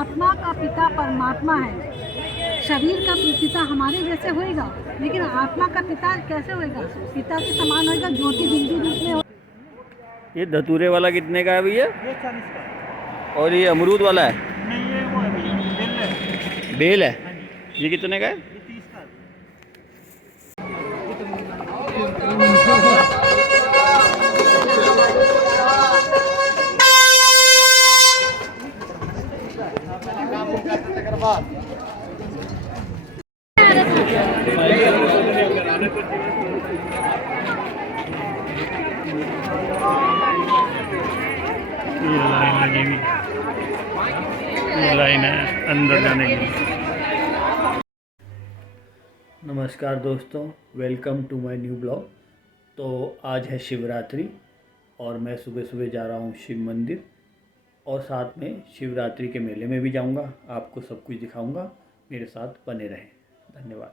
आत्मा का पिता परमात्मा है। शरीर का पिता हमारे जैसे होएगा, लेकिन आत्मा का पिता कैसे होएगा? पिता के समान होएगा, ज्योति बिंदु रूप में। ये धतूरे वाला कितने का है भैया? ये 40 का। और ये अमरूद वाला है? नहीं, ये वो है भैया, बेल है। बेल है? हाँ जी, ये कितने का है? ये 30 का है। ये लाइन लगी हुई, ये लाइन है अंदर जाने की। नमस्कार दोस्तों, welcome to my new blog. तो आज है शिवरात्रि और मैं सुबह सुबह जा रहा हूँ शिव मंदिर और साथ में शिवरात्रि के मेले में भी जाऊँगा। आपको सब कुछ दिखाऊँगा, मेरे साथ बने रहें। धन्यवाद।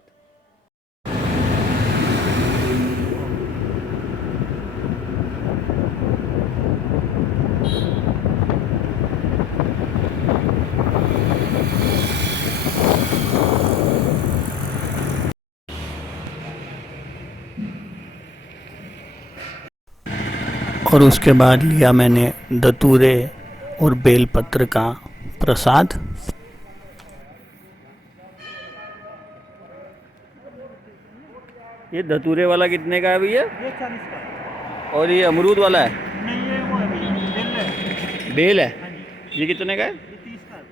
और उसके बाद लिया मैंने धतूरे और बेलपत्र का प्रसाद। ये धतूरे वाला कितने का है भैया? ये 40 का। और ये अमरूद वाला है? नहीं, ये वो है भैया, बेल है। बेल है? हाँ जी, ये कितने का है? ये 30 का है।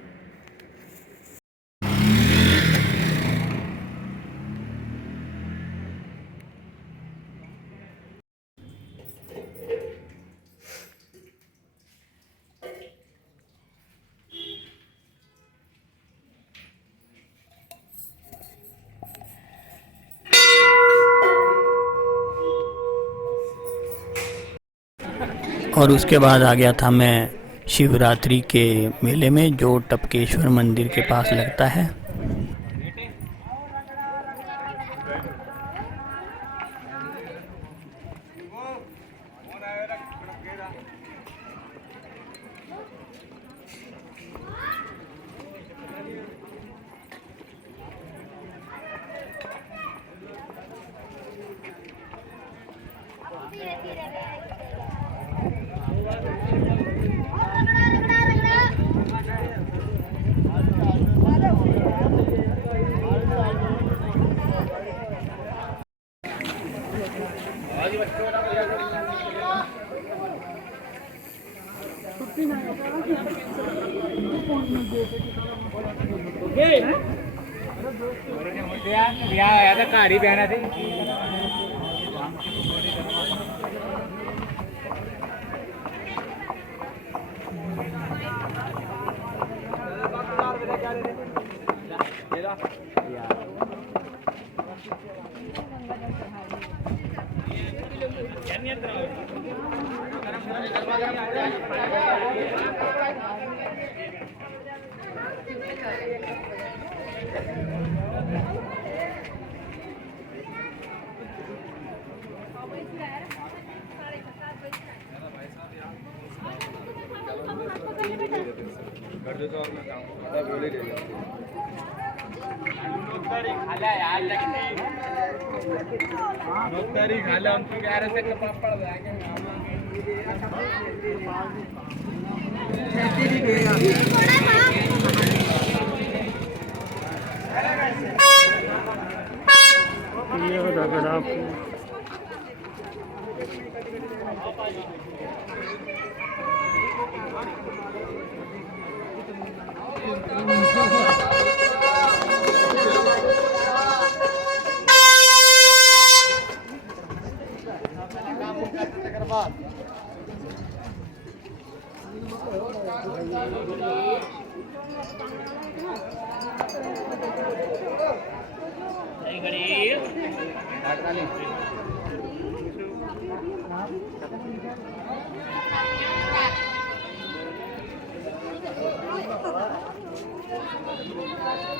और उसके बाद आ गया था मैं शिवरात्रि के मेले में, जो टपकेश्वर मंदिर के पास लगता है।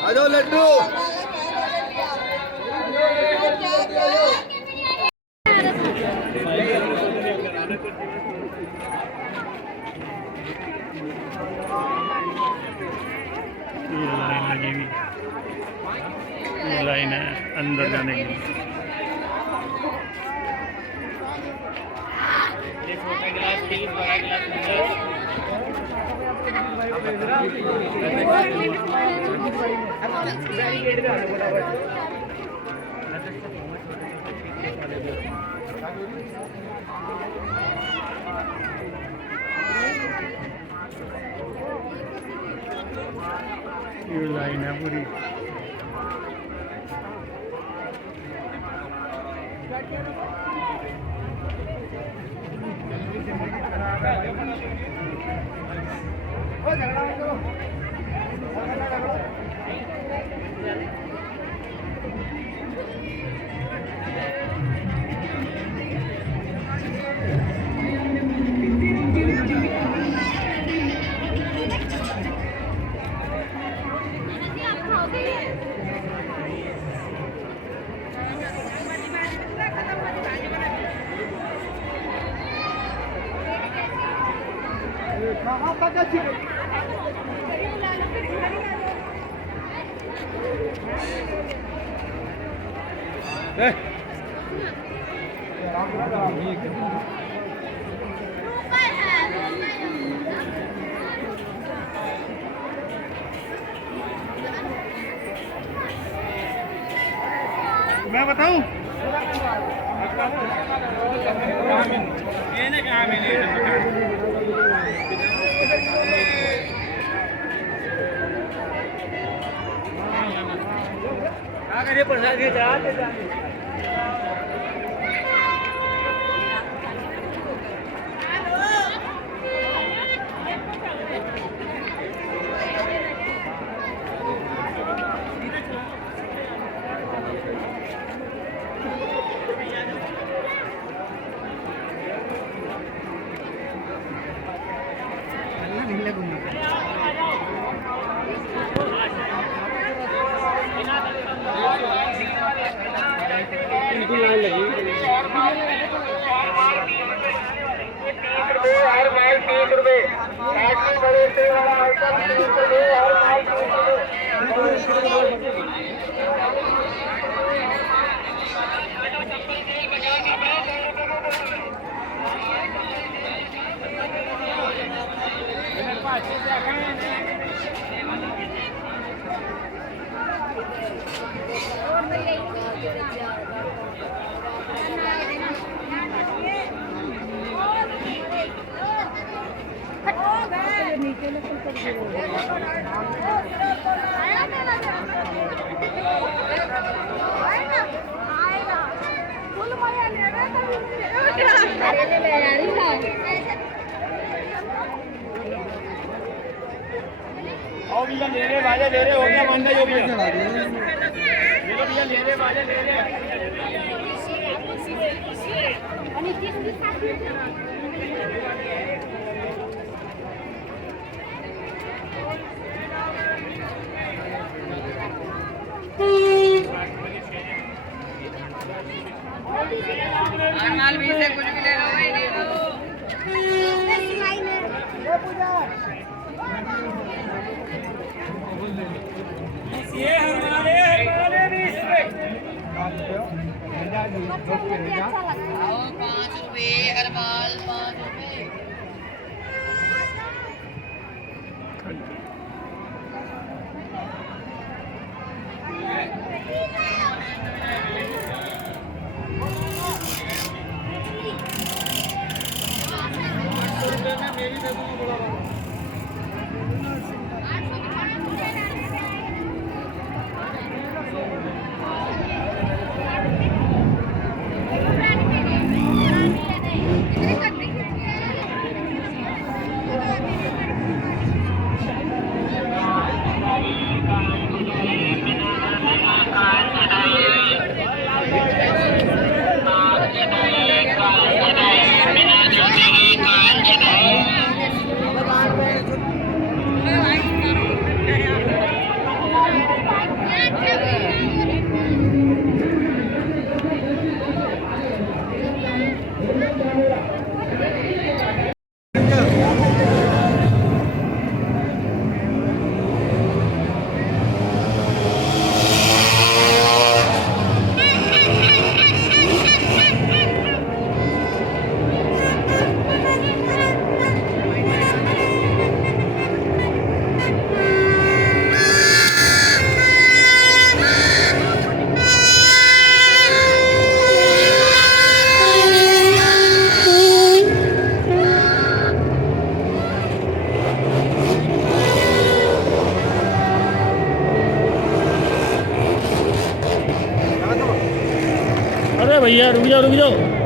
आजो लड्डू। ये लाइन लगी हुई, ये लाइन है अंदर जाने की। ये लाइन है पूरी। मैं बताऊं प्रसाद के भैया ले रहे बाजा ले रहे हो गया मानना ही हो गया। ले लो भैया ले रहे बाजा ले रहे। माल भी से कुछ भी ले लो भाई ले लो। ये हमारे भी इसमें आओ 5 रुपए हर माल 5 रुपए। मेरी दे दूंगा बड़ा भैया, रुक जाओ रुक जाओ।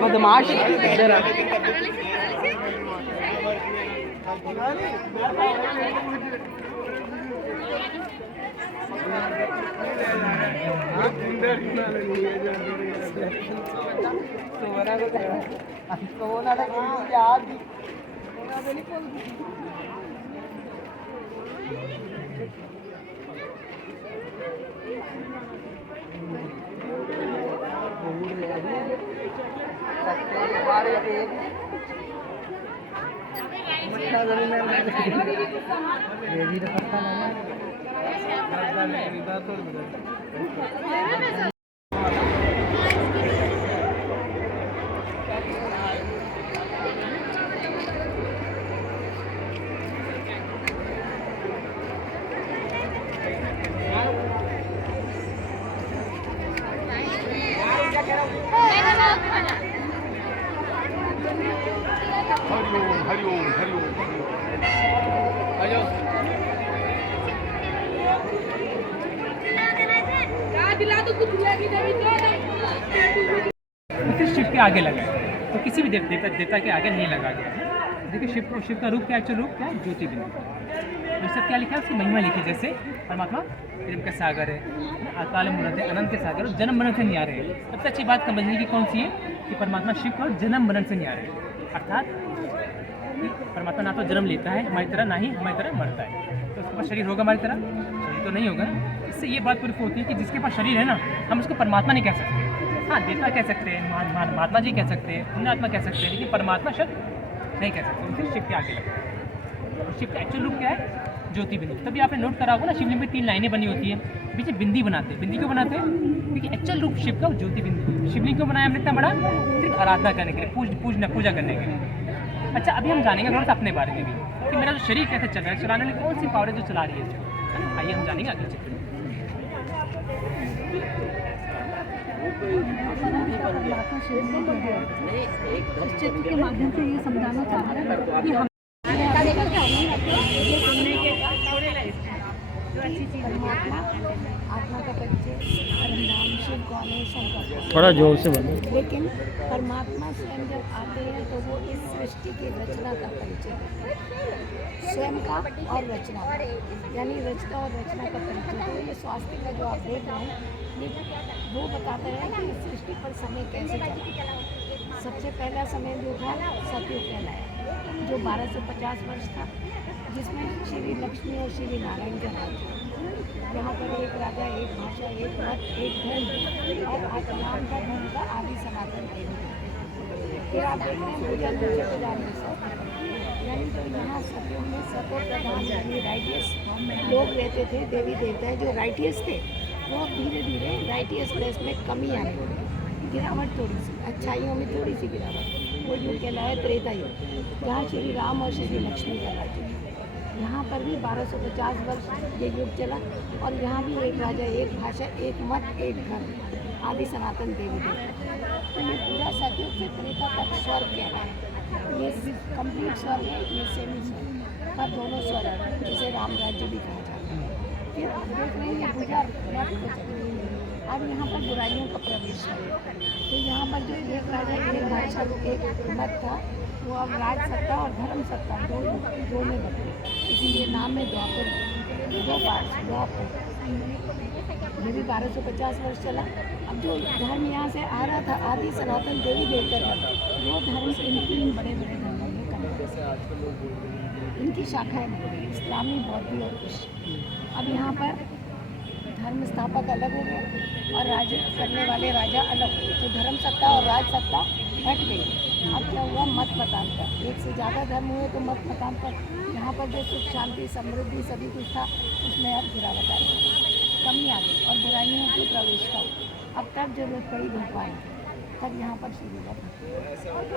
बदमाश हरिओम हरिओम फिर शिव के आगे लगा है, तो किसी भी देवता के आगे नहीं लगा गया है। देखिए शिव का रूप क्या, एक्चुअल रूप क्या है, ज्योति बिंदु। तो सब क्या लिखा है, उसकी महिमा लिखी, जैसे परमात्मा प्रेम का सागर है, अकाल मूर्त है, अनंत के सागर, जन्म मरण से नहीं आ रहे हैं। सबसे अच्छी बात समझने की कौन सी है कि परमात्मा शिव को जन्म मरण से नहीं आ रहे हैं, अर्थात परमात्मा ना तो जन्म लेता है हमारी तरह, ना ही हमारी तरह मरता है। तो उसके पास शरीर होगा हमारी तरह, शरीर तो नहीं होगा ना। इससे ये बात प्रूफ होती है कि जिसके पास शरीर है ना, हम उसको परमात्मा नहीं कह सकते। हाँ, देवता कह सकते हैं, महात्मा जी कह सकते हैं, पुण्यात्मा कह सकते हैं, लेकिन परमात्मा शब्द नहीं कह सकते। उनसे शिव के आगे लगता है। और शिव का एक्चुअल रूप क्या है, ज्योति बिंदु। तभी आपने नोट करा होगा ना, शिवलिंग में 3 लाइनें बनी होती है, बीच में बिंदी बनाते हैं। बिंदी क्यों बनाते हैं? क्योंकि एक्चुअल रूप शिव का ज्योति बिंदु। शिवलिंग क्यों बनाया हमने इतना बड़ा? सिर्फ आराधना करने के लिए, पूजा करने के लिए। अच्छा, अभी हम जानेंगे थोड़ा सा अपने बारे में भी कि मेरा जो शरीर कैसे चल रहा है, चलाने में कौन सी पावर है जो चला रही है। आइए हम जानेंगे अगले चित्र में। इस चित्र के माध्यम से ये समझाना चाह रहे हैं कि हम आत्मा का परिचय, नाम शिव कौन है, शंकर। थोड़ा जोर से बोलो। लेकिन परमात्मा स्वयं जब आते हैं तो वो इस सृष्टि की रचना का परिचय स्वयं का और रचना का, यानी रचना और रचना का परिचय। तो ये स्वास्थ्य का जो आप देख रहे हैं, ये वो बताता है कि इस सृष्टि पर समय कैसे चला। सबसे पहला समय जो था सतयुग कहलाया, जो 12 से 50 वर्ष था, जिसमें श्री लक्ष्मी और श्री नारायण का राज्य। यहाँ पर एक राजा, एक भाषा, एक मत, एक धर्म और नाम का धर्म का आदि सनातन केंद्र। फिर आप देख रहे हैं भूजल नीचे प्रधान यानी जो यहाँ सतयुग में सतो प्रधान यानी राइटियस लोग रहते थे, देवी देवता जो राइटियस थे, वो अब धीरे धीरे राइटियस प्लेस में कमी आने लगी, गिरावट थोड़ी सी, अच्छाइयों में थोड़ी सी गिरावट। वो युग कहलाया त्रेता युग, जहाँ श्री राम और श्री लक्ष्मी का राज्य। यहाँ पर भी 1250 वर्ष ये युग चला और यहाँ भी एक राजा, एक भाषा, एक मत, एक धर्म, आदि सनातन देवी देवता। तो ये पूरा सतयुग से त्रेता तक स्वर्ग कहलाता है। ये कंप्लीट स्वर्ग है, ये सेमी स्वर्ग पर दोनों स्वर्ग है, जिसे राम राज्य भी कहा जाता है। फिर अब देख रहे हैं ये पूजा रथ को चली। अब यहाँ पर बुराइयों का प्रवेश है। तो यहाँ पर जो एक राजा, एक भाषा, एक मत था, वो अब राज सत्ता और धर्म सत्ता दो में बदले। इसीलिए नाम में द्वापर, दो पार्ट द्वापर। ये भी 1250 वर्ष चला। अब जो धर्म यहाँ से आ रहा था, आदि सनातन देवी देवता था, वो धर्म इन बड़े बड़े धर्मों में कन्वर्ट, इनकी शाखाएं बन गई, इस्लामी, बौद्ध और क्रिश्चियन। अब यहाँ पर धर्म स्थापक अलग हो गए और राज्य करने वाले राजा अलग हुए। तो धर्म सत्ता और राज सत्ता हट गई। अब क्या हुआ? मत मतांतर। एक से ज़्यादा धर्म हुए तो मत मतांतर। यहाँ पर जो सुख शांति समृद्धि सभी कुछ था, उसमें अब गिरावट आ गई, कमी आ गई और बुराइयों की प्रवेश का। अब तब जरूरत पड़ी भगवान की, तब यहाँ पर शुरू हुआ।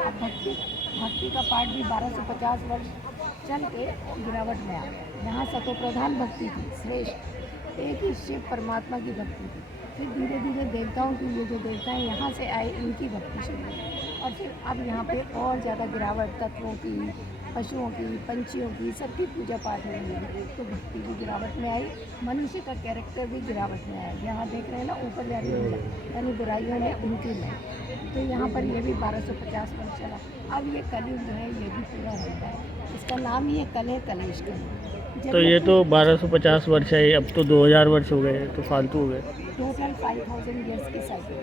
अब भक्ति का पाठ भी 1250 वर्ष चल के गिरावट में आ गया। यहाँ सतोप्रधान भक्ति थी, श्रेष्ठ एक ही शिव परमात्मा की भक्ति थी। फिर धीरे धीरे देवताओं की, ये जो देवताएं यहाँ से आए, इनकी भक्ति शुरू हुई। और फिर अब यहाँ पे और ज़्यादा गिरावट, तत्वों की, पशुओं की, पंछियों की, सबकी पूजा पाठ हो रही। तो भक्ति भी गिरावट में आई, मनुष्य का कैरेक्टर भी गिरावट में आया। यहाँ देख रहे हैं ना, ऊपर जा रही है, यानी बुराइयों ने उनकी में। तो यहाँ पर ये भी 1250 वर्ष चला। अब ये कलयुग जो है, ये भी पूरा होता है। इसका नाम ही है कलह कलेश का। तो ये तो 1250 वर्ष है, अब तो 2000 वर्ष हो गए, तो फालतू हो गए। टोटल 5000 ईयर्स की साइकिल।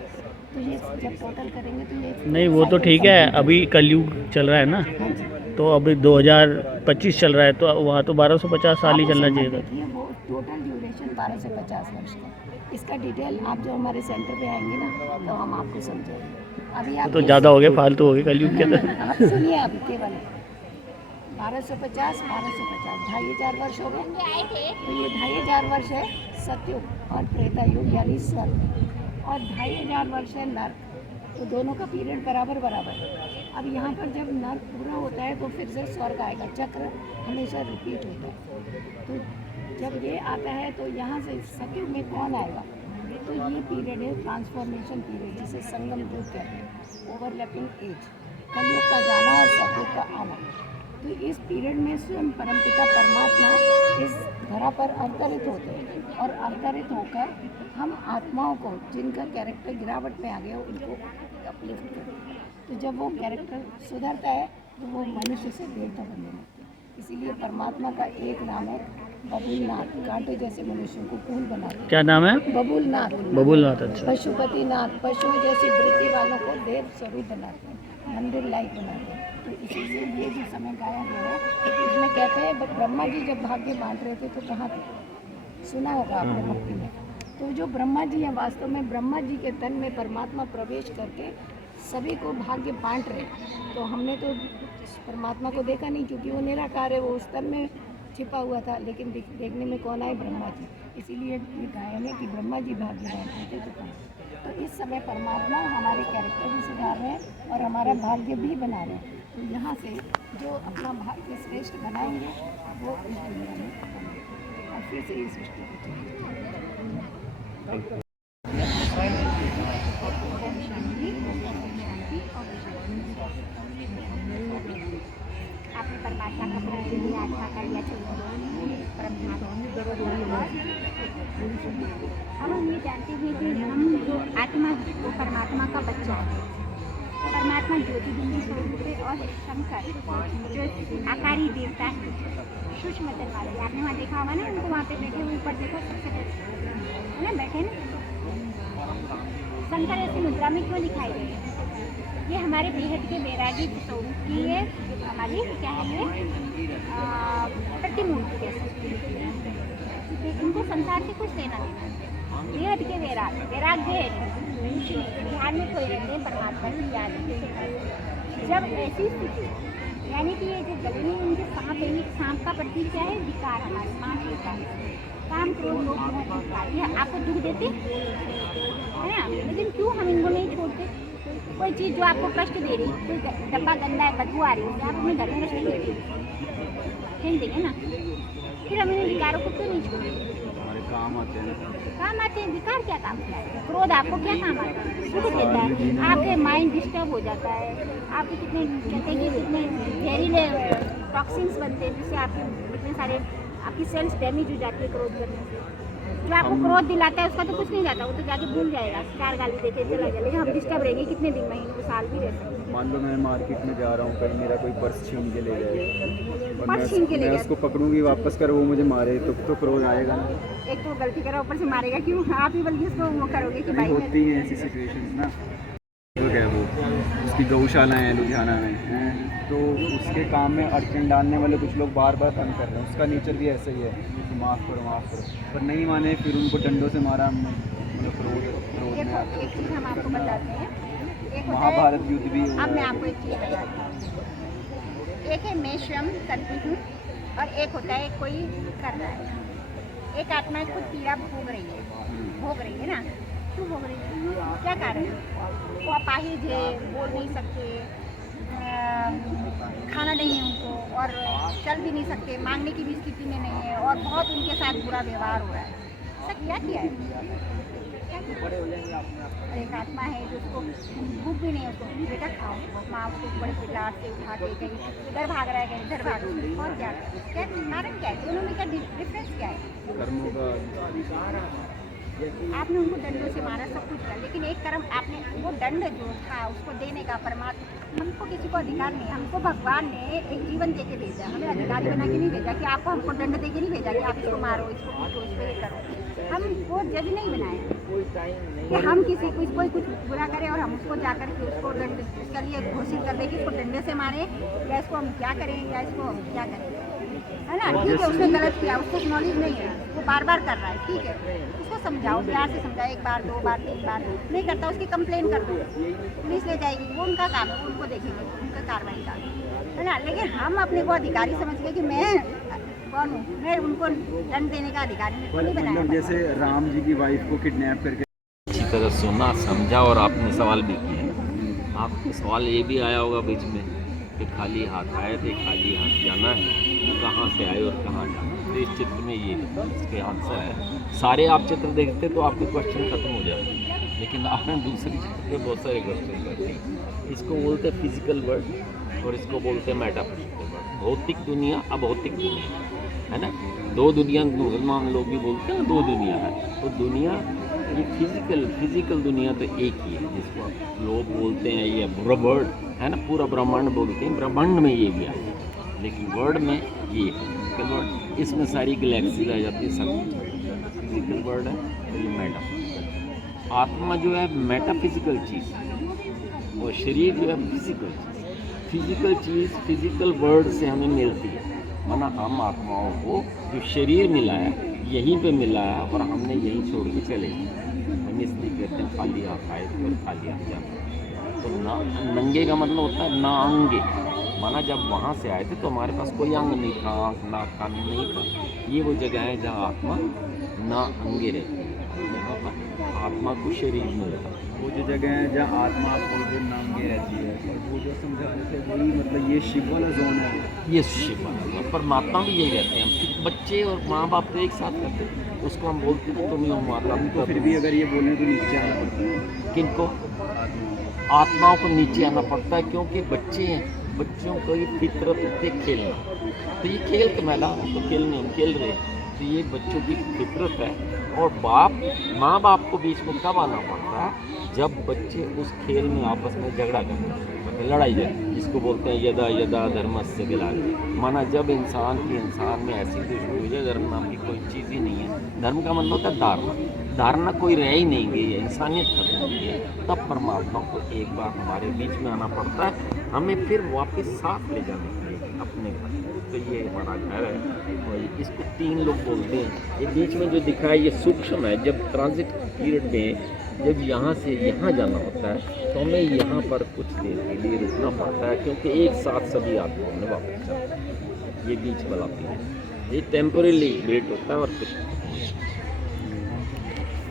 तो ये जब टोटल करेंगे तो ये नहीं, वो तो ठीक है, अभी कलयुग चल रहा है ना, हाँ जी। तो अभी 2025 चल रहा है, तो वहाँ तो 1250 साल ही चलना चाहिए था। देखिए वो टोटल ड्यूरेशन 1250 वर्ष का। इसका डिटेल आप जो हमारे सेंटर पे आएंगे ना, तो हम आपको समझाएंगे। अभी आप तो ज़्यादा हो गया, फालतू हो गया कलयुग के तो। आप सुनिए, अभी केवल 1250 2500 वर्ष हो गए। तो ये 2500 वर्ष है सतयुग और त्रेता युग यानी स्वर्ग, और 2500 वर्ष है नर्क। तो दोनों का पीरियड बराबर बराबर है। अब यहाँ पर जब नर्क पूरा होता है तो फिर से स्वर्ग आएगा। चक्र हमेशा रिपीट होता है। तो जब ये आता है तो यहाँ से सतयुग में कौन आएगा? तो ये पीरियड है ट्रांसफॉर्मेशन पीरियड, जिसे संगम युग कहते हैं, ओवरलैपिंग एज, कलयुग का जाना और सतयुग का आना। तो इस पीरियड में स्वयं परमपिता परमात्मा इस धरा पर अवतरित होते हैं, और अवतरित होकर हम आत्माओं को, जिनका कैरेक्टर गिरावट में आ गया, उनको अपलिफ्ट करते हैं। तो जब वो कैरेक्टर सुधरता है तो वो मनुष्य से देवता बनने लगते हैं। इसीलिए परमात्मा का एक नाम है बबुलनाथ। कांटे जैसे मनुष्यों को फूल बनाते हैं। क्या नाम है? बबुलनाथ। बबुलनाथ। अच्छा। पशुपतिनाथ, पशुओं जैसी वृत्ति वालों को देव स्वरूप बनाते हैं, मंदिर लाइक बनाते हैं। तो इसीलिए ये जो समय गाया गया है, इसमें कहते हैं ब्रह्मा जी जब भाग्य बांट रहे थे तो कहाँ थे? सुना होगा आपने भक्ति में। तो जो ब्रह्मा जी हैं, वास्तव में ब्रह्मा जी के तन में परमात्मा प्रवेश करके सभी को भाग्य बांट रहे हैं। तो हमने तो परमात्मा को देखा नहीं, क्योंकि वो निराकार है, वो उस तन में छिपा हुआ था। लेकिन देखने में कौन आए? ब्रह्मा जी। इसीलिए ये गायन है कि ब्रह्मा जी भाग्य बांट रहे थे। तो इस समय परमात्मा हमारे कैरेक्टर भी सुधार रहे हैं और हमारा भाग्य भी बना रहे हैं। तो यहाँ से जो अपना भाग्य श्रेष्ठ बनाएंगे वो इस दुनिया में बनेंगे और फिर से ये सृष्टि को आपने परमात्मा का परिचय दिया, आत्मा का लिया, अब हम ये जानते हैं कि हम जो आत्मा वो परमात्मा का बच्चा है। परमात्मा ज्योतिबिंदु स्वरूप है और शंकर जो आकारी देवता है, सूक्ष्म तल वाले। आपने वहाँ देखा होगा ना, उनको वहाँ पे बैठे हुए ऊपर देखो, सबसे है ना, बैठे ना। शंकर ऐसी मुद्रा में क्यों दिखाई दे रहे हैं? ये हमारे बेहद के बैरागी स्वरूप की है, हमारी क्या है ये प्रतिमूर्ति कह सकते हैं। इनको संसार से कुछ लेना देना, बेहद के वैराग्य है, ध्यान में खोए रहते हैं परमात्मा की याद है। जब ऐसी स्थिति, यानी कि ये जो गले में उनके सांप है, सांप का प्रतीक क्या है? विकार, हमारे 5 विकार, काम, क्रोध, लोभ, मोह, अहंकार। ये आपको दुख देते है ना, लेकिन क्यों हम इनको नहीं छोड़ते? कोई चीज़ जो आपको कष्ट दे रही, कोई डब्बा गंदा है, बदबू आ रही है, आप अपने घर में रख लीजिए, फेंक देंगे ना। फिर हम इन विकारों को क्यों नहीं छोड़ेंगे? हमारे काम आते हैं। काम आते हैं। विकार क्या काम किया है? क्रोध आपको क्या काम आता है? सुख देता है, आपके माइंड डिस्टर्ब हो जाता है, आपके कितने कहते हैं कि कितने जहरीले टॉक्सिन्स बनते हैं, जिससे आपके कितने सारे आपकी सेल्स डैमेज हो जाती है क्रोध करने से। जो आपको क्रोध दिलाता है उसका तो कुछ नहीं जाता, वो तो जाके भूल जाएगा, 4 गाली देते चला जाए, लेकिन हम डिस्टर्ब रहेंगे कितने दिन, महीनों, साल भी रह सकते हैं। मान लो मैं मार्केट में जा रहा हूँ, कहीं मेरा कोई पर्स छीन के ले जाए और पर्स छीन के ले मैं जाए। उसको पकड़ूंगी वापस कर, वो मुझे मारे तो क्रोध आएगा ना। एक तो गलती करा, ऊपर से मारेगा क्यों? आप ही बल्कि उसको वो करोगे कि भाई होती हैं ऐसी सिचुएशंस ना। तो क्या वो उसकी गौशाला है लुधियाना में हैं, तो उसके काम में अड़चन डालने वाले कुछ लोग बार बार तंग कर रहे हैं। उसका नेचर भी ऐसा ही है कि माफ़ करो, पर नहीं माने, फिर उनको डंडों से मारा, मतलब क्रोध में आके। एक चीज़ हम आपको बताते हैं, एक होता है, महाभारत युद्ध भी हुआ अब मैं है। आपको एक चीज़ बताती हूँ। एक है मैं श्रम करती हूँ और एक होता है कोई कर रहा है। एक आत्मा खुद पीड़ा भोग रही है ना। क्यों भोग रही है? क्या कारण है? वो अपाहिज है, बोल नहीं सकते, खाना नहीं है उनको, और चल भी नहीं सकते, मांगने की भी स्थिति में नहीं है, और बहुत उनके साथ बुरा व्यवहार हो रहा है। ऐसा क्या किया है? और एक आत्मा है जो उसको भूख भी नहीं है, उसको बेटा खाओ, माँ उसको बड़े प्यार से उठा के कहीं इधर भाग रहा है, कहीं इधर भाग रहा है, और क्या कारण क्या है? दोनों में क्या डिफरेंस क्या है? कर्मों का आपने उनको दंडों से मारा, सब कुछ किया, लेकिन एक कर्म आपने, वो दंड जो था उसको देने का परमात्मा, हमको किसी को अधिकार नहीं, हमको भगवान ने एक जीवन दे के भेजा, हमें अधिकारी बना के नहीं भेजा कि आपको हमको दंड दे के नहीं भेजा कि आप इसको मारो, इसको पीटो, इसको ये करो। हमको जज नहीं बनाए कि हम किसी को कोई कुछ बुरा करे और हम उसको जाकर के उसको दंड इसके लिए घोषित कर दें कि इसको डंडे से मारें, या इसको हम क्या करें, या इसको हम क्या करें, है ना। ठीक है, उसने गलत किया, उसको नॉलेज नहीं है, वो बार बार कर रहा है, ठीक है, उसको समझाओ, प्यार से समझाओ, 1 बार 2 बार 3 बार, नहीं करता उसकी कंप्लेन कर दो, पुलिस ले जाएगी, वो उनका काम है, वो उनको देखेंगे, उनका कार्रवाई का, है ना। लेकिन हम अपने को अधिकारी समझ के कि मैं कौन हूँ, मैं उनको दंड देने का अधिकारी नहीं मतलब बनाया। जैसे राम जी की वाइफ को किडनैप करके अच्छी तरह सुना, समझा और आपने सवाल भी किया। आपको सवाल ये भी आया होगा बीच में कि खाली हाथ आए थे, खाली हाथ जाना है, तो कहाँ से आए और कहाँ जाना है। तो इस चित्र में ये इसके आंसर है। सारे आप चित्र देखते तो आपके क्वेश्चन खत्म हो जाते, लेकिन आपने दूसरी चित्र पे बहुत सारे क्वेश्चन करते हैं। इसको बोलते हैं फिजिकल वर्ल्ड और इसको बोलते हैं मेटाफिजिकल वर्ल्ड। भौतिक दुनिया, अभौतिक दुनिया, है ना। 2 दुनिया मुसलमान लोग भी बोलते हैं 2 दुनिया है। तो दुनिया ये फिजिकल दुनिया तो एक ही है, जिसको लोग बोलते हैं ये वर्ल्ड, है ना, पूरा ब्रह्मांड बोलते हैं। ब्रह्मांड में ये भी है, लेकिन वर्ल्ड में ये फिजिकल वर्ल्ड, इसमें सारी गैलेक्सीज आ जाती है, सब फिजिकल वर्ल्ड है। और ये मेटाफिजिकल, आत्मा जो है मेटाफिजिकल चीज़, और शरीर जो है फिजिकल चीज़। फिजिकल चीज़ फिजिकल वर्ल्ड से हमें मिलती है, वरना हम आत्माओं को जो शरीर मिला है यहीं पे मिला है और हमने यहीं छोड़ के चले गए। हम इसलिए कहते हैं खाली हाथ आए थे और खाली हाथ जाना। तो ना नंगे का मतलब होता है ना अंगे, माना जब वहाँ से आए थे तो हमारे पास कोई अंग नहीं था, आँख नाक कान नहीं था। ये वो जगह है जहाँ आत्मा ना अंगे रहती है, जहाँ पर आत्मा को शरीर मिलता है। वो जो जगह है जहाँ आत्मा आपको जो नांगे रहती है, और वो जो समझाने से वही मतलब ये शिव वाला जोन है। ये शिव वाला, परमात्मा भी यही रहते हैं। हम बच्चे और माँ बाप तो एक साथ करते हैं, उसको हम बोलते हैं तुम ही हो माता पिता। तो फिर भी अगर ये बोलें तो नीचे आना पड़ता है। किनको? आत्माओं को नीचे आना पड़ता है, क्योंकि बच्चे हैं, बच्चों को ये फितरत होती है खेलना। तो ये खेल के मैदान तो खेलने हम खेल रहे हैं, तो ये बच्चों की फितरत है। और माँ बाप को बीच में कब आना पड़ता है? जब बच्चे उस खेल में आपस में झगड़ा करते हैं, लड़ाई जाए, जिसको बोलते हैं यदा यदा धर्मस्य ग्लानिः। माना जब इंसान में ऐसी दुश्मनी हो जाए, धर्म नाम की कोई चीज़ ही नहीं है। धर्म का मतलब होता है धारणा, धारणा कोई रह ही नहीं गई है, इंसानियत खत्म हो गई है। तब परमात्मा को एक बार हमारे बीच में आना पड़ता है, हमें फिर वापस साथ ले जाने के लिए अपने घर। तो ये हमारा घर है और इसको 3 लोग बोलते हैं। ये बीच में जो दिखा है ये सूक्ष्म है। जब ट्रांजिट पीरियड में जब यहाँ से यहाँ जाना होता है तो हमें यहाँ पर कुछ देर के लिए रुकना पड़ता है, क्योंकि एक साथ सभी आत्माओं में वापस जाना है। ये बीच वाला पीरियड ये टेम्पोरेली वेट होता है और फिर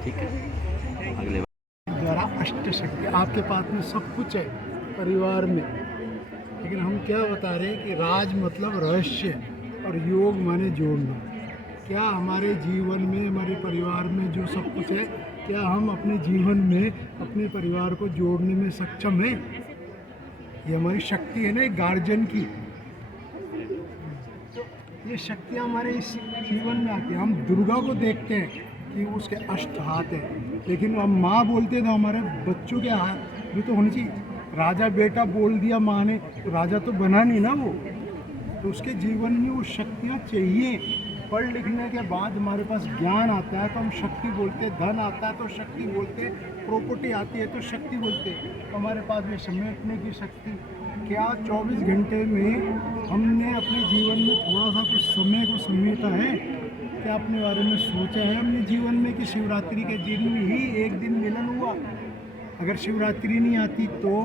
ठीक है। अगले द्वारा अष्ट शक्ति आपके पास में सब कुछ है परिवार में, लेकिन हम क्या बता रहे हैं कि राज मतलब रहस्य और योग माने जोड़ना। क्या हमारे जीवन में, हमारे परिवार में जो सब कुछ है, क्या हम अपने जीवन में अपने परिवार को जोड़ने में सक्षम हैं? ये हमारी शक्ति है ना, एक गार्जियन की। ये शक्तियाँ हमारे इस जीवन में आती हैं। हम दुर्गा को देखते हैं कि उसके अष्ट हाथ हैं, लेकिन हम माँ बोलते हैं तो हमारे बच्चों के हाथ भी तो होनी चाहिए। राजा बेटा बोल दिया माँ ने तो राजा तो बना नहीं ना वो, तो उसके जीवन में वो शक्तियाँ चाहिए। पढ़ लिखने के बाद हमारे पास ज्ञान आता है तो हम शक्ति बोलते, धन आता है तो शक्ति बोलते, प्रॉपर्टी आती है तो शक्ति बोलते। तो हमारे पास में समेटने की शक्ति। क्या 24 घंटे में हमने अपने जीवन में थोड़ा सा कुछ समय को समेटा है? क्या अपने बारे में सोचा है अपने जीवन में कि शिवरात्रि के दिन में ही एक दिन मिलन हुआ? अगर शिवरात्रि नहीं आती तो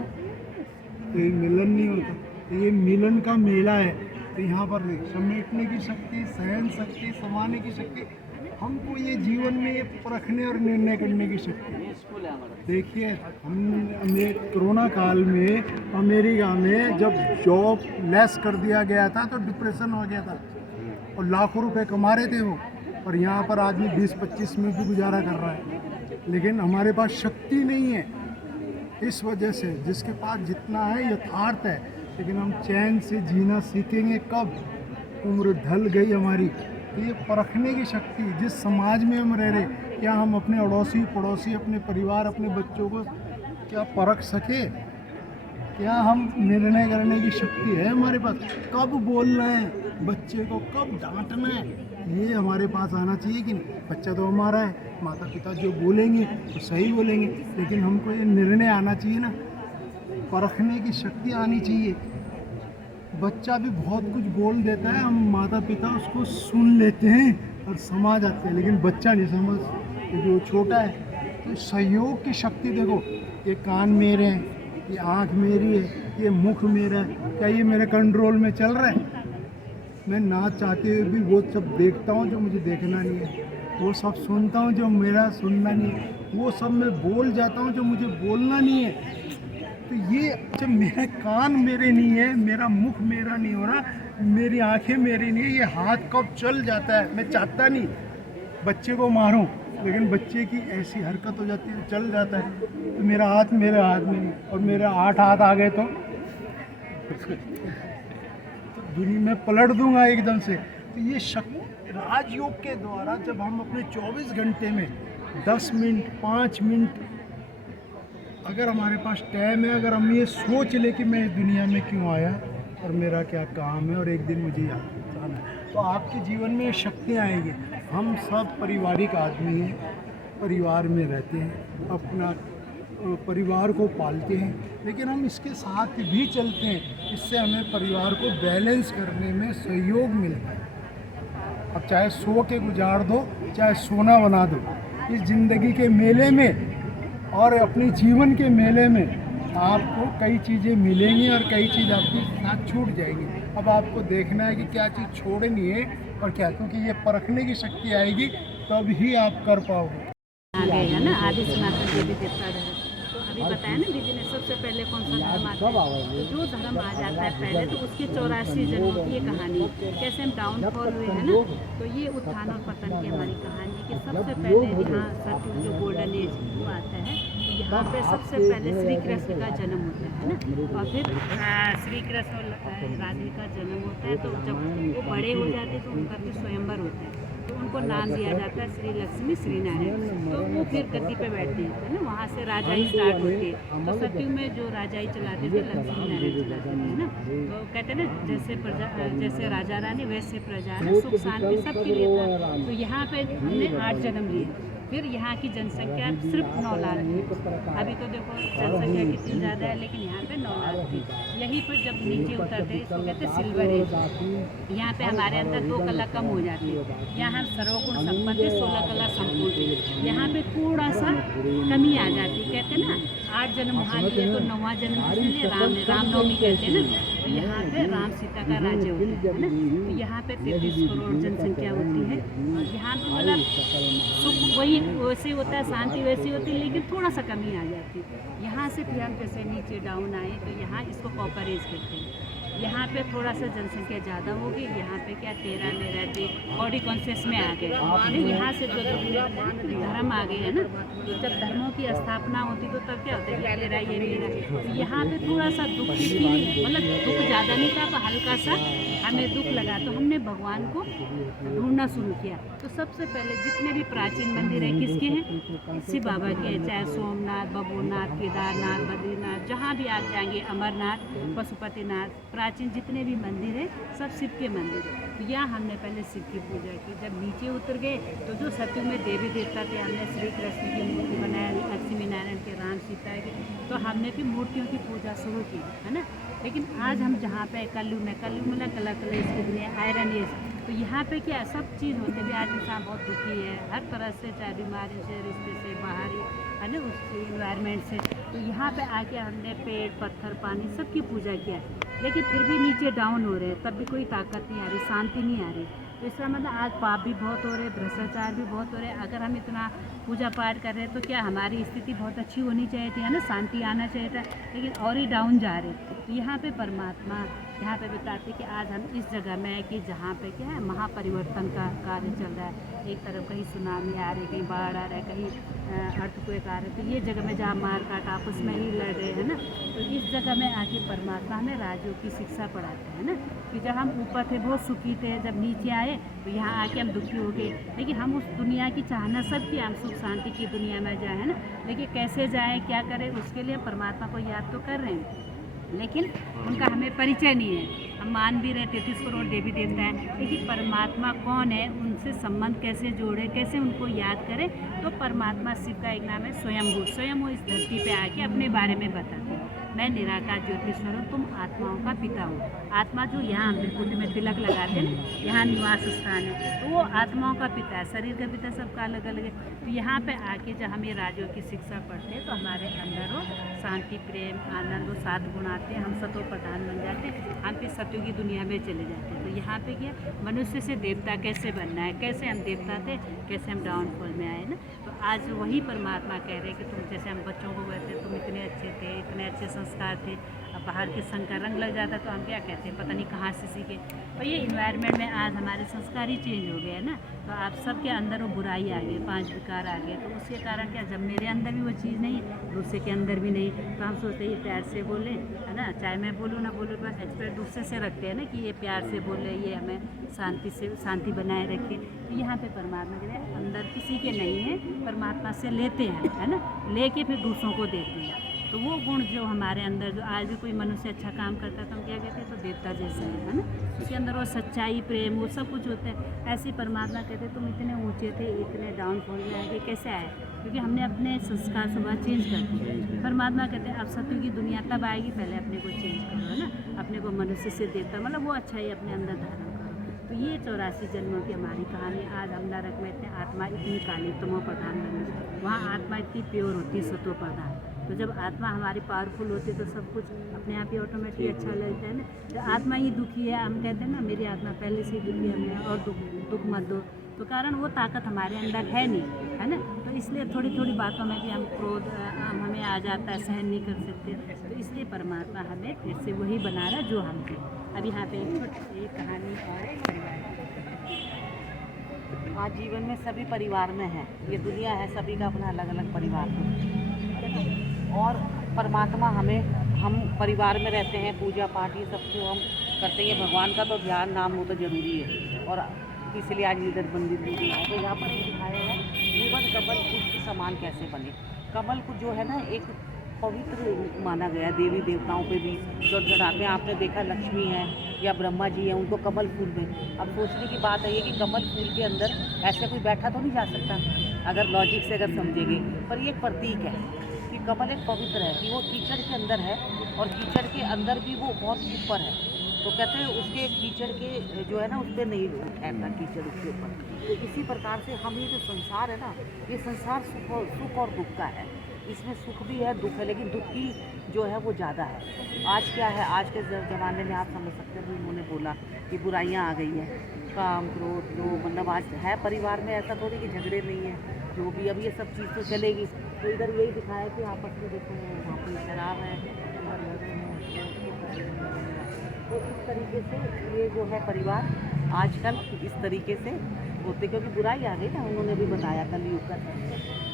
ये मिलन नहीं होता। तो ये मिलन का मेला है। तो यहाँ पर समेटने की शक्ति, सहन शक्ति, समाने की शक्ति, हमको ये जीवन में ये परखने और निर्णय करने की शक्ति। देखिए हमने कोरोना काल में अमेरिका में जब जॉब लेस कर दिया गया था तो डिप्रेशन हो गया था और लाखों रुपए कमा रहे थे वो, और यहाँ पर आदमी 20-25 में भी गुजारा कर रहा है। लेकिन हमारे पास शक्ति नहीं है, इस वजह से जिसके पास जितना है यथार्थ है, लेकिन हम चैन से जीना सीखेंगे कब? उम्र ढल गई हमारी। तो ये परखने की शक्ति, जिस समाज में हम रह रहे, क्या हम अपने अड़ोसी पड़ोसी, अपने परिवार, अपने बच्चों को क्या परख सके? क्या हम निर्णय करने की शक्ति है हमारे पास? कब बोलना है बच्चे को, कब डांटना है, ये हमारे पास आना चाहिए कि नहीं? बच्चा तो हमारा है, माता पिता जो बोलेंगे तो सही बोलेंगे, लेकिन हमको ये निर्णय आना चाहिए ना, परखने की शक्ति आनी चाहिए। बच्चा भी बहुत कुछ बोल देता है, हम माता पिता उसको सुन लेते हैं और समझ आते हैं, लेकिन बच्चा नहीं समझ, क्योंकि वो छोटा है। तो सहयोग की शक्ति देखो, ये कान मेरे हैं, ये आँख मेरी है, ये मुख मेरा है, क्या ये मेरे कंट्रोल में चल रहा है? मैं ना चाहते हुए भी वो सब देखता हूँ जो मुझे देखना नहीं है, वो सब सुनता हूँ जो मेरा सुनना नहीं है, वो सब मैं बोल जाता हूँ जो मुझे बोलना नहीं है। तो ये जब मेरे कान मेरे नहीं है, मेरा मुख मेरा नहीं हो रहा, मेरी आंखें मेरी नहीं है, ये हाथ कब चल जाता है? मैं चाहता नहीं बच्चे को मारूं, लेकिन बच्चे की ऐसी हरकत हो जाती है, चल जाता है, तो मेरा हाथ मेरे हाथ में नहीं, और मेरे 8 हाथ आ गए तो दुनिया में पलट दूंगा एकदम से। तो ये शक्ति राजयोग के द्वारा जब हम अपने 24 घंटे में 10 मिनट 5 मिनट अगर हमारे पास टाइम है, अगर हम ये सोच ले कि मैं इस दुनिया में क्यों आया और मेरा क्या काम है और एक दिन मुझे याद जाना है, तो आपके जीवन में शक्तियाँ आएंगी। हम सब पारिवारिक आदमी हैं, परिवार में रहते हैं, अपना परिवार को पालते हैं, लेकिन हम इसके साथ भी चलते हैं, इससे हमें परिवार को बैलेंस करने में सहयोग मिलता है। अब चाहे सो के गुजार दो, चाहे सोना बना दो, इस ज़िंदगी के मेले में और अपने जीवन के मेले में आपको कई चीज़ें मिलेंगी और कई चीज़ आपके साथ छूट जाएंगी। अब आपको देखना है कि क्या चीज़ छोड़नी है और क्या, क्योंकि ये परखने की शक्ति आएगी तब ही आप कर पाओगे। आ गए है ना, आदि सनातन देवी देवता रहे। तो अभी बताया ना दीदी ने, सबसे पहले कौन सा धर्म आता है? तो जो धर्म आ जाता है पहले, तो उसके 84 जन्मों की ये कहानी, कैसे हम डाउनफॉल हुए हैं ना, तो ये उत्थान और पतन की हमारी कहानी है कि सबसे पहले यहाँ सत्युग जो गोल्डन एज वो आता है, तो यहाँ पे सबसे पहले श्री कृष्ण का जन्म होता है ना, और फिर श्री कृष्ण और राधे का जन्म होता है। तो जब वो बड़े हो जाते हैं तो उनका फिर स्वयंवर होता है, तो उनको नाम दिया जाता है श्री लक्ष्मी श्री नारायण। तो वो फिर गद्दी पे बैठते हैं ना, वहाँ से राजाई स्टार्ट होती है। तो सत्युग में जो राजाई चलाते थे लक्ष्मी नारायण चलाते थे ना, तो कहते हैं ना जैसे प्रजा, जैसे राजा रानी वैसे प्रजा है, सुख शांति सबके लिए था। तो यहाँ पे हमने 8 जन्म लिए। फिर यहाँ की जनसंख्या सिर्फ 9 लाख थी। अभी तो देखो जनसंख्या कितनी ज़्यादा है, लेकिन यहाँ पे 9 लाख थी। यहीं पर जब नीचे उतरते हैं, इसको कहते हैं सिल्वर एज। यहाँ पे हमारे अंदर 2 कला कम हो जाती है। यहाँ हम सर्वगुण संपन्न थे, 16 कला संपूर्ण थे। यहाँ पे थोड़ा सा कमी आ जाती है। कहते हैं ना 8 जन्म वहाँ लिए तो 9वां जन्म इसलिए रामनवमी कहते हैं ना, तो यहाँ पे राम सीता का राज्य होता है ना। तो यहाँ पे 33 करोड़ जनसंख्या होती है और यहाँ पे मतलब सुख वही वैसे होता है, शांति वैसी होती है, लेकिन थोड़ा सा कमी आ जाती है। यहाँ से फिर हम जैसे नीचे डाउन आए तो यहाँ इसको कॉपरेज कहते हैं। यहाँ पे थोड़ा सा जनसंख्या ज़्यादा होगी, यहाँ पे क्या तेरा मेरा देख बॉडी कॉन्शियस में आ गए। और यहाँ से जो धर्म आ गए है ना, तो जब धर्मों की स्थापना होती तो तब क्या होता है कि तेरा ये मेरा। तो यहाँ पे थोड़ा सा दुख की मतलब दुख ज़्यादा नहीं था, पर हल्का सा हमें दुख लगा तो हमने भगवान को ढूंढना शुरू किया। तो सबसे पहले जितने भी प्राचीन मंदिर है किसके हैं? शिव बाबा के, चाहे सोमनाथ, बबूनाथ, केदारनाथ, बद्रीनाथ, जहाँ भी आप जाएंगे, अमरनाथ, पशुपतिनाथ, प्राचीन जितने भी मंदिर हैं सब शिव के मंदिर हैं। तो यहाँ हमने पहले शिव की पूजा की। जब नीचे उतर गए तो जो सत्यु में देवी देवता थे, हमने श्री कृष्ण की मूर्ति बनाया, लक्ष्मी नारायण के, राम सीता के, तो हमने भी मूर्तियों की पूजा शुरू की है ना। लेकिन आज हम जहाँ पे कलयुग में कलर इसकी दुनिया आयरन एज, तो यहाँ पे क्या सब चीज़ होते भी आज इंसान बहुत दुखी है हर तरह से, चाहे बीमारी से, रिश्ते से, बाहरी है ना, उस इन्वायरमेंट से। तो यहाँ पे आके हमने पेड़ पत्थर पानी सबकी पूजा किया, लेकिन फिर भी नीचे डाउन हो रहे हैं, तब भी कोई ताकत नहीं आ रही, शांति नहीं आ रही। तो इसका मतलब आज पाप भी बहुत हो रहे, भ्रष्टाचार भी बहुत हो रहे। अगर हम इतना पूजा पाठ कर रहे हैं तो क्या हमारी स्थिति बहुत अच्छी होनी चाहिए थी है ना, शांति आना चाहिए था, लेकिन और ही डाउन जा रहे। तो यहाँ पे परमात्मा यहाँ पे बताते कि आज हम इस जगह में है कि जहाँ पे क्या है महापरिवर्तन का कार्य चल रहा है। एक तरफ कहीं सुनामी आ रही, कहीं बाढ़ आ रहा है, कहीं अर्थक्वेक आ रहा है। तो ये जगह में जहाँ मार काट आपस में ही लड़ रहे हैं ना, तो इस जगह में आके परमात्मा हमें राजयोग की शिक्षा पढ़ाते हैं ना, कि जब हम ऊपर थे बहुत सुखी थे, जब नीचे आए तो यहाँ आके हम दुखी हो गए। लेकिन हम उस दुनिया की चाहना सब की, हम सुख शांति की दुनिया में जाए है ना, लेकिन कैसे जाएँ क्या करें उसके लिए परमात्मा को याद तो कर रहे हैं, लेकिन उनका हमें परिचय नहीं है। हम मान भी रहे 33 करोड़ देवी देवता है, लेकिन परमात्मा कौन है, उनसे संबंध कैसे जोड़े, कैसे उनको याद करें। तो परमात्मा शिव का एक नाम है स्वयंभू। स्वयं वो इस धरती पे आके अपने बारे में बताते हैं, मैं निराकार ज्योतिश्वर हूँ, तुम आत्माओं का पिता हो। आत्मा जो यहाँ त्रिकुटी में तिलक लगाते हैं, यहाँ निवास स्थान है, तो वो आत्माओं का पिता है। शरीर का पिता सबका अलग अलग है। तो यहाँ पे आके जब हम ये राजयोग की शिक्षा पढ़ते हैं तो हमारे अंदर वो शांति, प्रेम, आनंद, वो 7 गुण आते हैं, हम सतो प्रधान बन जाते हैं, हम फिर सत्यों की दुनिया में चले जाते हैं। तो यहाँ पे क्या मनुष्य से देवता कैसे बनना है, कैसे हम देवता थे, कैसे हम डाउनफॉल में आए ना। तो आज वही परमात्मा कह रहे हैं कि तुम जैसे हम बच्चों को कहते तुम इतने अच्छे थे, इतने अच्छे संस्कार थे, अब बाहर के संग का रंग लग जाता तो हम क्या कहते हैं पता नहीं कहाँ से सीखे। और ये इन्वायरमेंट में आज हमारे संस्कार ही चेंज हो गए हैं ना, तो आप सबके अंदर वो बुराई आ गई, 5 विकार आ गए। तो उसके कारण क्या, जब मेरे अंदर भी वो चीज़ नहीं, दूसरे के अंदर भी नहीं, तो हम सोचते हैं ये प्यार से बोले है ना, चाहे मैं बोलूँ ना बोलूँ, बस एक्सपेक्ट दूसरे से रखते हैं ना कि ये प्यार से बोले, ये हमें शांति बनाए रखे। तो यहाँ पे परमात्मा के अंदर किसी के नहीं है, परमात्मा से लेते हैं है ना, लेके फिर दूसरों को देते हैं। तो वो गुण जो हमारे अंदर, जो आज भी कोई मनुष्य अच्छा काम करता है तो हम क्या कहते हैं, तो देवता जैसा है ना, उसके अंदर वो सच्चाई, प्रेम, वो सब कुछ होता है। ऐसे परमात्मा कहते तुम इतने ऊंचे थे, इतने डाउनफॉल में आए, कैसे आए, क्योंकि हमने अपने संस्कार स्वभाव चेंज कर दिए। परमात्मा कहते हैं अब सत्य की दुनिया तब आएगी, पहले अपने को चेंज करो है ना, अपने को मनुष्य से देवता मतलब वो अच्छा ही अपने अंदर धारण करो। तो ये 84 जन्मों की हमारी कहानी। आज हम नरक में इतने आत्मा इतनी काली तमो प्रधान बनी, वहाँ आत्मा इतनी प्योर होती, सतो प्रधान। तो जब आत्मा हमारी पावरफुल होती है तो सब कुछ अपने आप ही ऑटोमेटिक अच्छा लगता है ना। जब आत्मा ही दुखी है, हम कहते हैं ना मेरी आत्मा पहले से ही दुखी है, हमें और दुख मत दो, तो कारण वो ताकत हमारे अंदर है नहीं है ना। तो इसलिए थोड़ी थोड़ी बातों में भी हम क्रोध हमें आ जाता है, सहन नहीं कर सकते। तो इसलिए परमात्मा हमें फिर से वही बना रहा जो हम थे। अब यहाँ पे एक छोटी कहानी और परिवार। आज जीवन में सभी परिवार में है, ये दुनिया है, सभी का अपना अलग अलग परिवार है। और परमात्मा हम परिवार में रहते हैं, पूजा पाठ ये सब जो हम करते हैं, भगवान का तो ध्यान नाम हो तो जरूरी है। और इसलिए आज इधर मंदिर भी है। तो यहाँ पर एक दिखाया है जीवन कमल फूल के समान कैसे बने। कमल को जो है ना एक पवित्र माना गया, देवी देवताओं पे भी जो चढ़ाते हैं। आपने देखा लक्ष्मी है या ब्रह्मा जी हैं, उनको कमल फूल में। अब सोचने की बात है ये कि कमल फूल के अंदर ऐसे कोई बैठा तो नहीं जा सकता अगर लॉजिक से अगर समझेंगे, पर ये एक प्रतीक है कि कमल एक पवित्र है, कि वो कीचड़ के अंदर है और कीचड़ के अंदर भी वो बहुत ऊपर है। तो कहते हैं उसके कीचड़ के जो है ना उस पर नहीं ठहरता कीचड़ उसके ऊपर। तो इसी प्रकार से हम ये जो संसार है ना, ये संसार सुख और दुख का है। इसमें सुख भी है, दुख है, लेकिन दुख की जो है वो ज़्यादा है। आज क्या है, आज के ज़माने में आप समझ सकते हैं, उन्होंने बोला कि बुराइयां आ गई हैं, काम क्रोध जो मतलब आज है परिवार में, ऐसा थोड़ी कि झगड़े नहीं है, जो भी अब ये सब चीज़ तो चलेगी। तो इधर यही दिखाया कि आपस में देखो वहाँ पर शराब है, तो इस तरीके से ये जो है परिवार आजकल इस तरीके से होते, क्योंकि बुराई आ गई ना, उन्होंने भी बताया कलयुग का।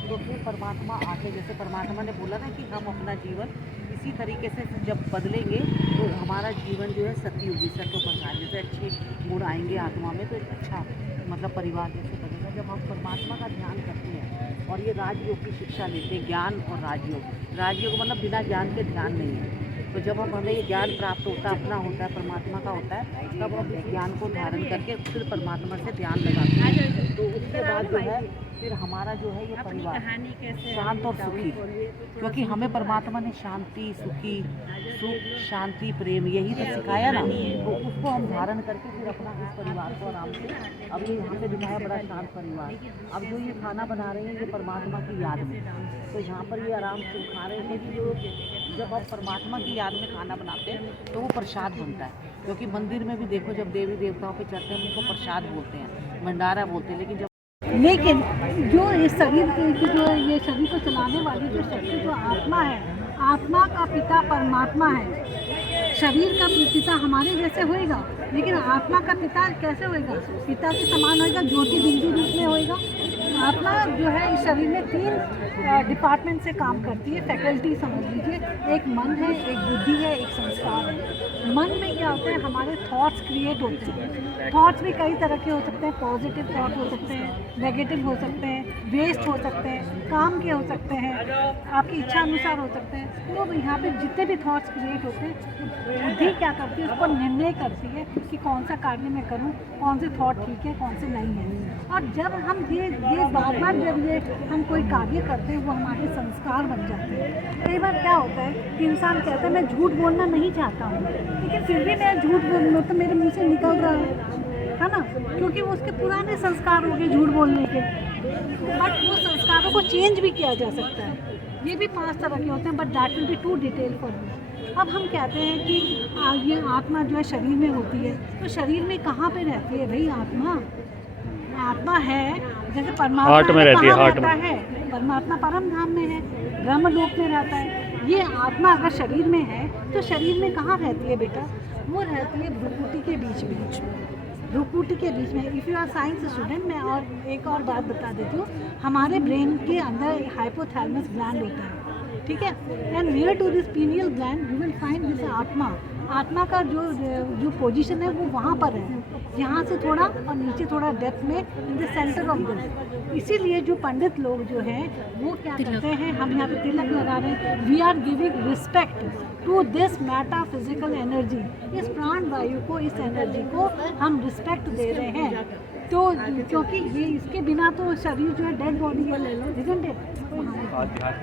तो फिर परमात्मा आके, जैसे परमात्मा ने बोला ना कि हम अपना जीवन इसी तरीके से जब बदलेंगे तो हमारा जीवन जो है सतयुगी सत्व प्रधान, जैसे अच्छे गुण आएंगे आत्मा में तो एक अच्छा मतलब परिवार जैसे बनेगा। जब हम परमात्मा का ध्यान करते हैं और ये राजयोग की शिक्षा लेते हैं, ज्ञान और राजयोग मतलब बिना ज्ञान के ध्यान नहीं है। तो जब हम हमें ये ज्ञान प्राप्त होता है, अपना होता है, परमात्मा का होता है, तब हम इस ज्ञान को धारण करके फिर परमात्मा से ध्यान लगाते हैं। तो उसके बाद जो है फिर हमारा जो है ये परिवार शांत और सुखी, क्योंकि हमें परमात्मा ने शांति, सुखी, सुख, शांति, प्रेम यही तो सिखाया ना, तो उसको हम धारण करके फिर अपना इस परिवार को आराम से, अब ये यहाँ पे दिखाया बड़ा शांत परिवार। अब जो ये खाना बना रहे हैं ये परमात्मा की याद में, तो यहाँ पर ये आराम से खा रहे थे कि जो जब आप परमात्मा की याद में खाना बनाते हैं तो वो प्रसाद बनता है। क्योंकि मंदिर में भी देखो जब देवी देवताओं पे चढ़ते हैं उनको प्रसाद बोलते हैं, भंडारा बोलते हैं, लेकिन जब लेकिन जो इस शरीर की जो ये शरीर को चलाने वाली जो शक्ति जो आत्मा है, आत्मा का पिता परमात्मा है। शरीर का पिता हमारे जैसे होएगा, लेकिन आत्मा का पिता कैसे होएगा? पिता के समान होएगा, ज्योति बिंदु रूप में होएगा। आत्मा जो है इस शरीर में 3 डिपार्टमेंट से काम करती है, फैकल्टी समझ लीजिए। एक मन है, एक बुद्धि है, एक संस्कार है। मन में क्या होता है, हमारे थॉट्स क्रिएट होते हैं। थॉट्स भी कई तरह के हो सकते हैं, पॉजिटिव थॉट हो सकते हैं, नेगेटिव हो सकते हैं, वेस्ट हो सकते हैं, काम के हो सकते हैं, आपकी इच्छा अनुसार हो सकते हैं। तो यहाँ पे जितने भी थॉट्स क्रिएट होते हैं, बुद्धि क्या करती है, उसको निर्णय करती है कि कौन सा कार्य मैं करूँ, कौन से थॉट ठीक है, कौन से नहीं है। और जब हम ये बार बार जब ये हम कोई कार्य करते हैं वो हमारे संस्कार बन जाते हैं। कई बार क्या होता है कि इंसान कहता है मैं झूठ बोलना नहीं चाहता हूँ, लेकिन फिर भी मैं झूठ बोल तो मेरे मुँह से निकल रहा है ना, क्योंकि वो उसके पुराने संस्कार हो गए झूठ बोलने के। बट वो संस्कारों को चेंज भी किया जा सकता है। ये भी 5 तरह के होते हैं, but that will be too detail for you. अब हम कहते हैं कि ये आत्मा जो है शरीर में होती है, तो शरीर में कहाँ पे रहती है भाई आत्मा? आत्मा है जैसे परमात्मा हार्ट में रहती है, हार्ट में है, परमात्मा परम धाम में है, ब्रह्मलोक में रहता है। ये आत्मा अगर शरीर में है तो शरीर में कहाँ रहती है बेटा? वो रहती है भ्रुकुटी के बीच में, भ्रुकुटी के बीच में। If you are science student, मैं और एक और बात बता देती हूँ, हमारे ब्रेन के अंदर हाइपोथैलेमस ग्लैंड होता है, ठीक है। And near to this pineal gland you will find this atma. आत्मा का जो पोजीशन है वो वहाँ पर है, यहाँ से थोड़ा और नीचे थोड़ा डेप्थ में, in the centre of this. इसीलिए जो पंडित लोग जो हैं वो क्या करते हैं, हम यहाँ पे तिलक लगा रहे हैं, we are giving respect to this metaphysical energy. इस प्राण वायु को, इस एनर्जी को हम रिस्पेक्ट दे रहे हैं। तो क्योंकि ये इसके बिना तो शरीर जो है डेड बॉडी है, इजंट इट?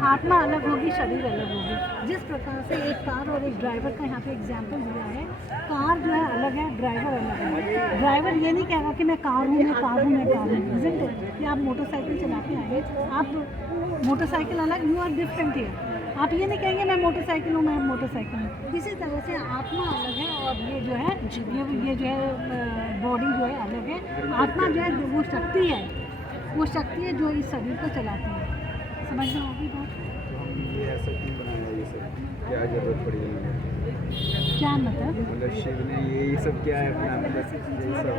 आत्मा अलग होगी, शरीर अलग होगी। जिस प्रकार से एक कार और एक ड्राइवर का यहाँ पे एग्जांपल दिया है, कार जो है अलग है, ड्राइवर अलग है। ड्राइवर ये नहीं कहेगा कि मैं कार हूँ, मैं कार हूँ, मैं कार हूँ, इजंट इट? कि आप मोटरसाइकिल चला के आएंगे, आप मोटरसाइकिल अलग, यू आर डिफरेंट हियर। आप ये नहीं कहेंगे मैं मोटरसाइकिल हूँ, मैं मोटरसाइकिल हूँ। इसी तरह से आत्मा अलग है और ये जो है ये जो है बॉडी जो है अलग है। आत्मा जो है वो शक्ति है, वो शक्ति है जो इस शरीर को चलाती है। समझ में होगी बात? ये ऐसा क्यों बनाया, ये सब क्या जरूरत पड़ी है? क्या मतलब शिव ने ये सब क्या है बनाने का, ये सब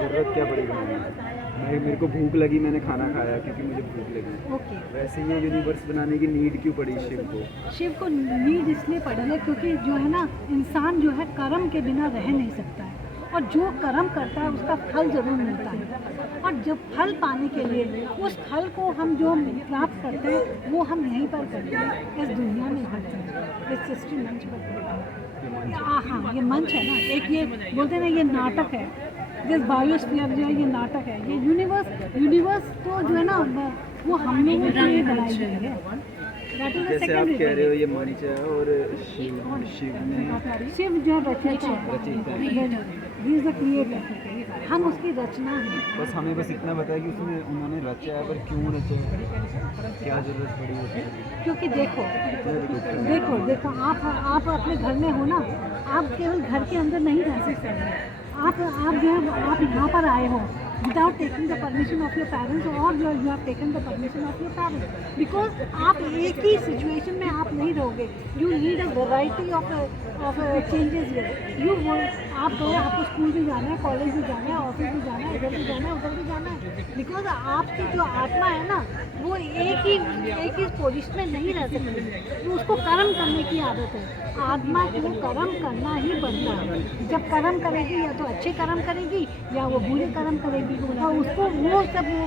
जरूरत क्या पड़ी बनाने? मेरे को भूख लगी, मैंने खाना खाया क्योंकि मुझे भूख लगी। ओके। वैसे ये यूनिवर्स बनाने की नीड क्यों पड़ी शिव को? शिव को नीड इसलिए पड़ी है क्योंकि जो है ना, इंसान जो है कर्म के बिना रह नहीं सकता है, और जो कर्म करता है उसका फल जरूर मिलता है। और जब फल पाने के लिए उस फल को हम जो प्राप्त करते हैं वो हम यहीं पर करते हैं, इस दुनिया में करते हैं, इस सृष्टि मंच पर करते हैं। हाँ, ये मंच है ना, एक ये बोलते हैं ना, ये नाटक है। जिस बायोस्फीयर जो है ये नाटक है, ये यूनिवर्स तो जो है ना वो हम लोगों के लिए बनाई गई है। जैसे आप कह रहे हो ये मंच है और शिव ने शिव जो रचयिता है, ही इज़ द क्रिएटर, हम उसकी रचना हैं। बस हमें बस इतना पता है कि उसमें उन्होंने रचा है, पर क्यों रचा है, क्या ज़रूरत पड़ी है। क्योंकि देखो आप अपने घर में हो ना, आप केवल घर के अंदर नहीं रह सकते हैं, आप जो है आप यहाँ पर आए हो without taking the permission of your parents, और you have taken the permission of your parents, because आप एक ही सिचुएशन में आप नहीं रहोगे, you need a variety of changes. You आप गए, आपको स्कूल भी जाना है, कॉलेज भी जाना है, ऑफिस भी जाना है, इधर भी जाना है, उधर भी जाना है, बिकॉज आपकी जो आत्मा है ना वो एक ही पोजिशन में नहीं रह सकती, तो उसको कर्म करने की आदत है। आत्मा को कर्म करना ही पड़ता है, जब कर्म करेगी या तो अच्छे कर्म करेगी या वो बुरे कर्म करेगी, और उसको वो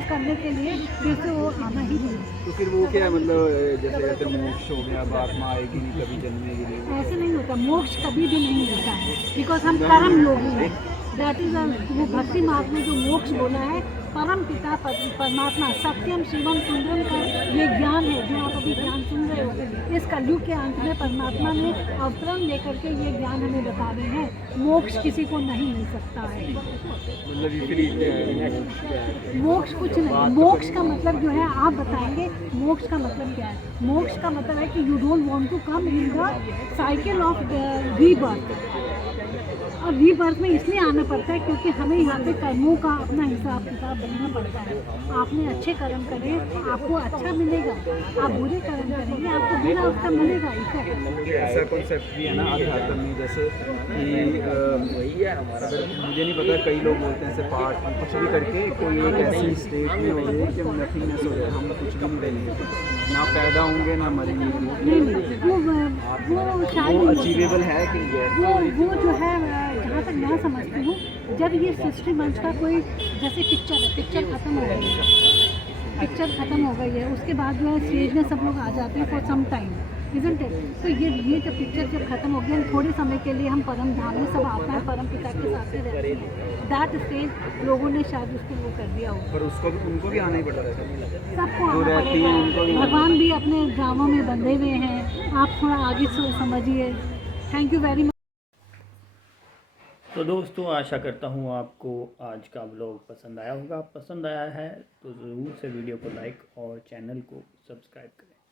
करने के लिए फिर से वो आना ही नहीं। तो फिर वो क्या है, मतलब जैसे कहते हैं मोक्ष हो गया, अब आत्मा आएगी नहीं कभी जन्मेगी नहीं, ऐसे नहीं होता, मोक्ष कभी भी नहीं होता है, बिकॉज हम कर्म योगी हैं। दैट इज वो भक्ति मार्ग में जो मोक्ष बोला है, परम पिता परमात्मा सत्यम शिवम सुंदरम का ये ज्ञान है जो आप अभी ज्ञान सुन रहे हो। इस कलयुग के अंत में परमात्मा ने अवतरण लेकर के ये ज्ञान हमें बता रहे हैं। मोक्ष किसी को नहीं मिल सकता है, मोक्ष कुछ नहीं। मोक्ष का मतलब जो है आप बताएंगे, मोक्ष का मतलब क्या है? मोक्ष का मतलब है कि you don't want to come in the cycle of rebirth. और रीबर्थ में इसलिए आना पड़ता है क्योंकि हमें यहाँ पे कर्मों का अपना हिसाब किताब बनना पड़ता है। आपने अच्छे कर्म करे आपको अच्छा मिलेगा, आप बुरे कर्म करेंगे आपको बुरा उसका मिलेगा। ऐसा कॉन्सेप्ट भी है ना अध्यात्म में, जैसे कि अगर मुझे नहीं पता, कई लोग बोलते हैं ऐसे पाठ कुछ भी करके कोई एक ऐसी स्टेट में हो जाए कि नथिंगनेस हो जाए, हम कुछ भी नहीं रहेंगे, ना पैदा होंगे ना मरेंगे। वो शायद अचीवेबल है कि वो जो है, जहाँ तक मैं समझती हूँ, जब ये सृष्टि मंच का कोई जैसे पिक्चर ख़त्म हो गई है, उसके बाद जो है स्टेज में सब लोग आ जाते हैं for some time, isn't it? तो ये जब पिक्चर जब खत्म हो गया, थोड़े समय के लिए हम परम धाम में सब आता है, परम पिता के साथ ही रहते हैं। दैट स्टेज लोगों ने शायद उसको वो कर दिया हो, पर उनको भी आना ही पड़ रहा है, सबको आना पड़ेगा। भगवान भी अपने गाँवों में बंधे हुए हैं, आप थोड़ा आगे समझिए। Thank you very much. तो दोस्तों, आशा करता हूँ आपको आज का व्लॉग पसंद आया होगा। पसंद आया है तो ज़रूर से वीडियो को लाइक और चैनल को सब्सक्राइब करें।